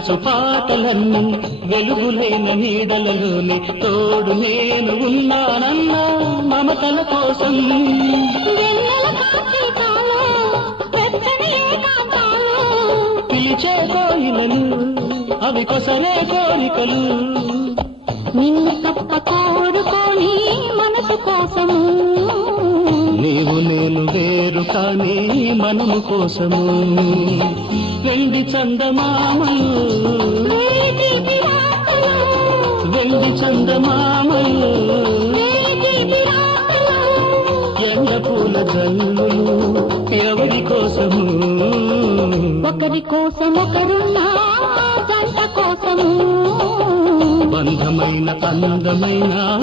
పలకరించు పాటలన్నీ వెలుగులైన నీడలలోని తోడు నేను ఉన్నానన్న మమతల కోసం పిలిచే కోయిలలు అవి కొసరే కోరికలు నిన్ను తప్ప కోరుకోని మనసు కోసము నీవు నేను వేరు కానీ మనము కోసము వెండి చందమామలు వెండి చందమామలు ఎండ పూల జల్లులు ఎవరి కోసము ఒకరి కోసం ఒకరున్నా జంట కోసము బంధమైన అందమైన